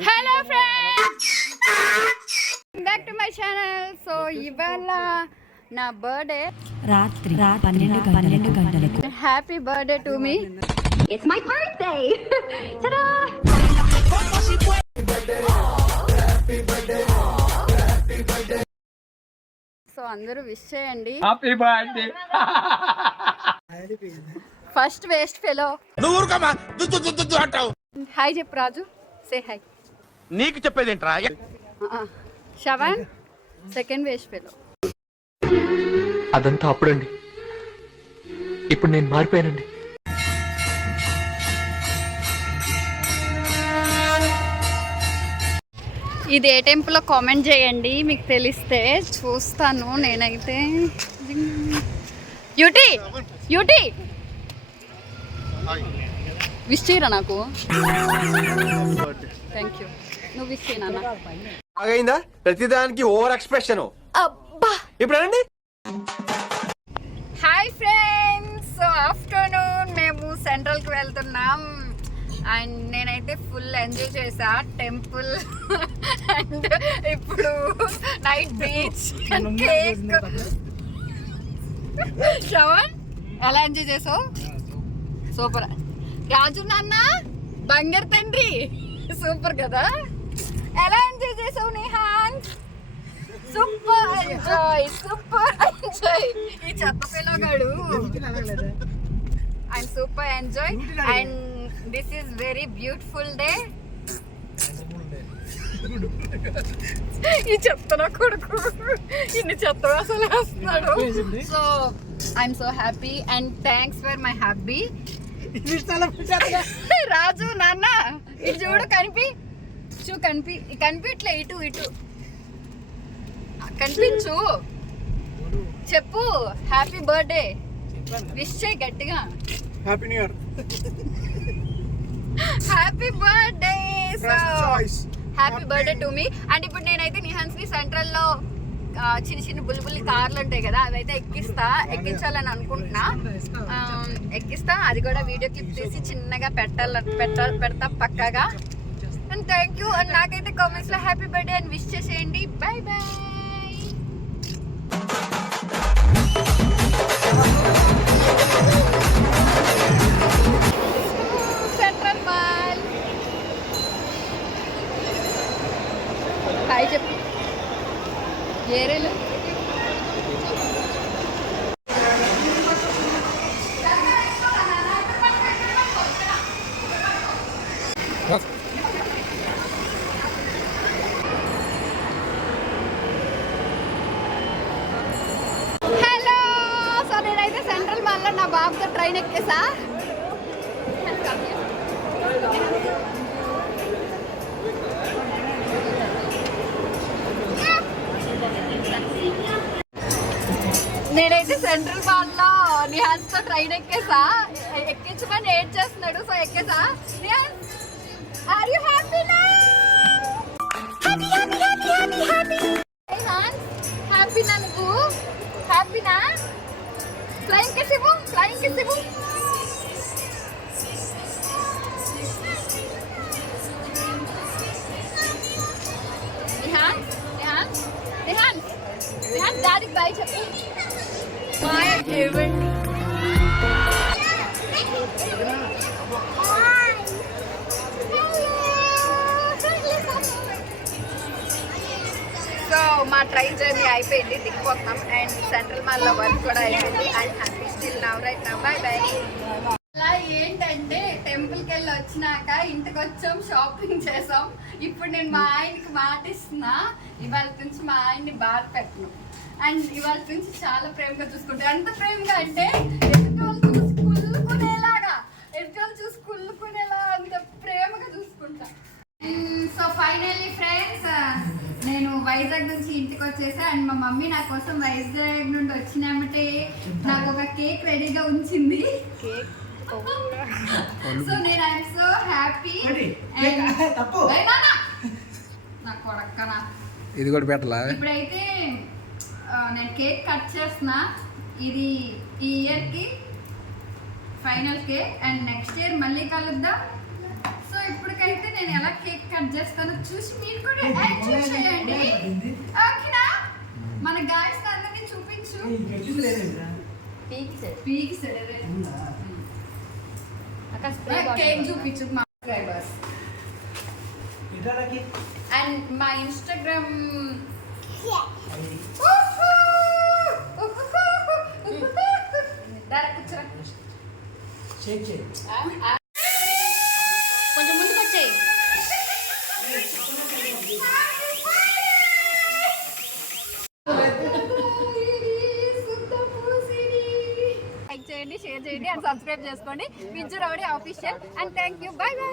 Hello friends, back to my channel. So ఇవాళ నా birthday రాత్రి 12 గంటలకు. Happy birthday to me. It's my birthday. Tada. So అందరూ wish చేయండి. Happy birthday. First waste fellow. నువ్వు ఊరుకోమా, దుద్దు అంటావు. హాయ్ చెప్పు రాజు, సే హాయ్. నీకు చెప్పేది ఏంట్రా? శవన్ సెకండ్ వేస్ట్ ఫెలో. అదంతా అప్పుడండి, ఇప్పుడు నేను మారిపోయానండి. ఇది ఏ టెంపుల్లో కామెంట్ చేయండి, మీకు తెలిస్తే చూస్తాను నేనైతే. యూటీ యూటీ విష్ చేయరా నాకు. Thank you. నువ్వు విష్ చేయనా? అయిందా ప్రతిదానికి ఓవర్ ఎక్స్ప్రెషన్. అబ్బా. ఇప్పుడు అనండి. హాయ్ ఫ్రెండ్స్, సో ఆఫ్టర్నూన్ మేము సెంట్రల్కి వెళ్తున్నాం అండ్ నేనైతే ఫుల్ ఎంజాయ్ చేసా టెంపుల్ అండ్ ఇప్పుడు night beach and cake. Shravan ఎలా ఎంజాయ్ చేసావు? సూపర్. రాజు నాన్న బంగారు తండ్రి సూపర్ కదా. ఎలా ఎంజాయ్ చేసావు Nihan? Super enjoy, super enjoy. ఈ చెత్త పిల్లగాడు and super enjoy and this is very beautiful day. ఈ చెత్త కొడుకు ఇన్ని చెత్త అసలు వేస్తున్నాడు. So I'm so happy and thanks for my happy. Raju నాన్న ఇటు చూడు, కనిపించలే, ఇటు కనిపించు, చెప్పు హ్యాపీ బర్త్డే విష్ చేయి గట్టిగా. Happy new year. Happy birthday. So happy birthday to me. And ఇప్పుడు నేనైతే నిహాన్స్ని సెంట్రల్లో చిన్న బుల్లి కార్లు ఉంటాయి కదా, అవైతే ఎక్కించాలని అనుకుంటున్నా. ఎక్కిస్తా, అది కూడా వీడియో క్లిప్ తీసి చిన్నగా పెడతా పక్కాగా. And thank you. అండ్ నాకైతే కామెంట్స్లో హ్యాపీ బర్త్డే అని విష్ చేసేయండి. Bye bye. Central mall. Hi చెప్పు. ఏరేలు హలో. సో నేనైతే సెంట్రల్ మాల్లో నా బాబుతో ట్రైన్ ఎక్కేసా. నేనైతే సెంట్రల్ మాల్లో నిహాన్స్తో ట్రైన్ ఎక్కేసా. ఎక్కించమని ఏడ్ చేస్తున్నాడు, సో ఎక్కేసా. Nihan, are you happy now? Nihan హ్యాపీనా? నువ్వు హ్యాపీనా? ఫ్లయింగ్ కిస్ ఇవ్వు. నిహాన్ డాడీకి బాయ్ చెప్పు. బాయ్ ఇవ్వండి. సో మా ట్రైన్ జర్నీ అయిపోయింది, దిగిపోతున్నాం. అండ్ సెంట్రల్ మాల్లో వర్క్ కూడా అయిపోయింది. And happy still now right now. By by. అలా ఏంటంటే టెంపుల్కి వెళ్ళి వచ్చినాక ఇంటికి వచ్చాం, షాపింగ్ చేసాం. ఇప్పుడు నేను మా ఆయనకి మాట ఇస్తున్నా, ఇవాళ నుంచి మా ఆయన్ని బాధ పెట్టను అండ్ ఇవాళ నుంచి చాలా ప్రేమగా చూసుకుంటా. ఎంత ప్రేమగా అంటే ఎదుటోళ్ళు చూసి కుళ్ళుకునేలా అంత ప్రేమగా చూసుకుంటా. సో ఫైనల్లీ ఫ్రెండ్స్, నేను వైజాగ్ నుంచి ఇంటికి వచ్చేసా. అండ్ మా మమ్మీ నా కోసం వైజాగ్ నుండి వచ్చినామంటే నాకు ఒక కేక్ రెడీగా ఉంచింది. సో నేను ఐఎమ్ సో హ్యాపీ. నా కొడక్కనా ఇది కూడా పెట్టలా. ఇప్పుడైతే నేను కేక్ కట్ చేస్తున్నా. ఇది ఈ ఇయర్కి final cake and next year మళ్ళీ కలుద్దాం. సో ఇప్పటికైతే నేను ఎలా కేక్ కట్ చేస్తానో చూసి మీరు కూడా ఎంజాయ్ చేయండి. ఓకేనా? మన గాయస్ అందరినీ చూపించు. పీకిసాడు కేక్ చూపించు మా సబ్స్క్రైబర్స్. అండ్ మా ఇన్స్టాగ్రామ్ కొంచెం ముందుకు వచ్చేయి. లైక్ చేయండి, షేర్ చేయండి అండ్ సబ్స్క్రైబ్ చేసుకోండి. Vijju rowdy official. And thank you. By by.